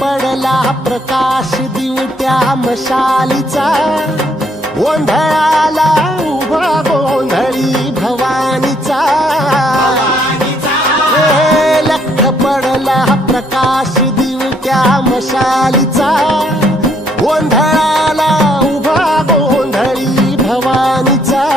पडला प्रकाश दिवट्या मशालीचा, गोंधळाला उभा गोंधळी भवानीचा। लख पडला प्रकाश दिवट्या मशालीचा, गोंधळाला उभा गोंधळी भवानीचा।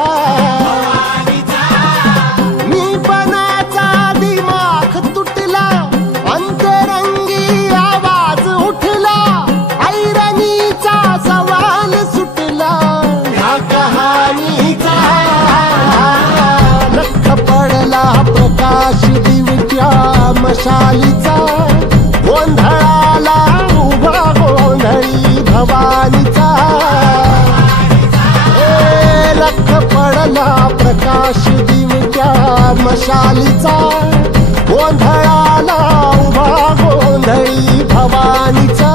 प्रकाश दिवट्या मशालीचा, गोंधळाला उभा गोंधळी भवानीचा। लख पडला प्रकाश दिवट्या मशालीचा, गोंधळाला उभा गोंधळी भवानीचा।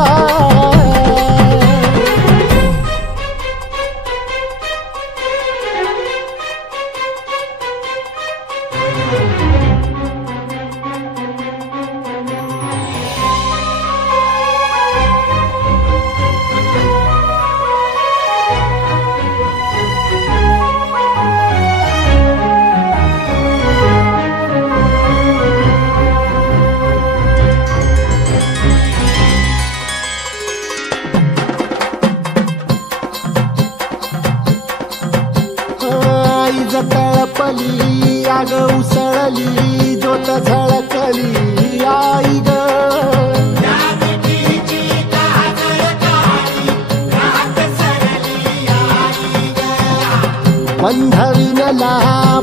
तळपली आग उसळली ज्योत झळकली आई ग। बंध विनला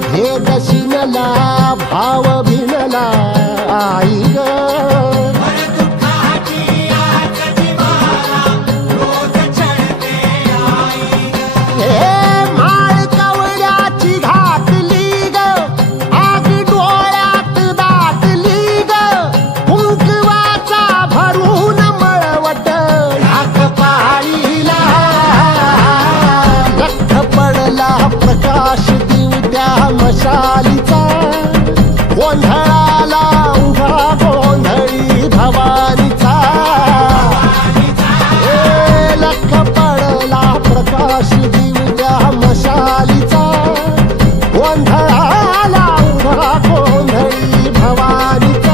भेद शिनला भाव भिनला आई ग। प्रकाश दिवट्या मशालीचा, गोंधळाला उभा गोंधळी भवानीचा। लख पडला प्रकाश दिवट्या मशालीचा, गोंधळाला उभा गोंधळी भवानीचा।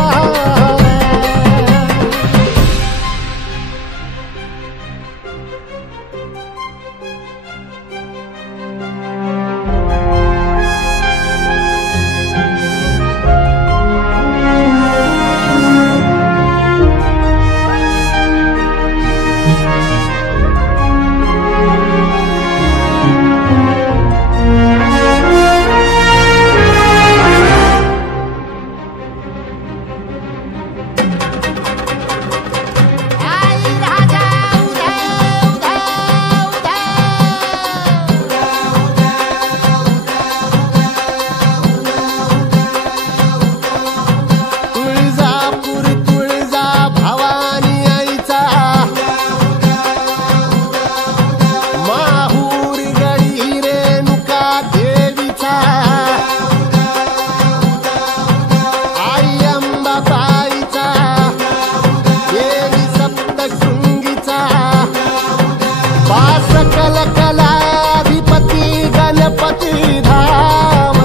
सकल कलाधिपती गणपती धाम,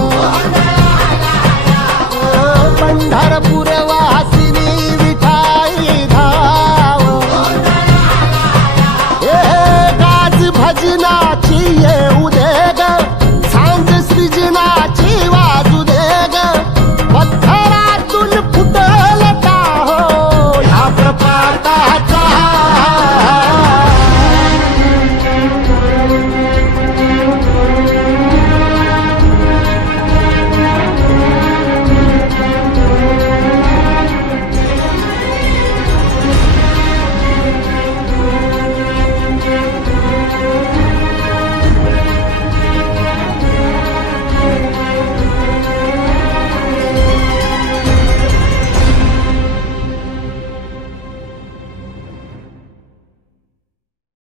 पंढरपूर वासिनी विठाई धाम। गाज भजना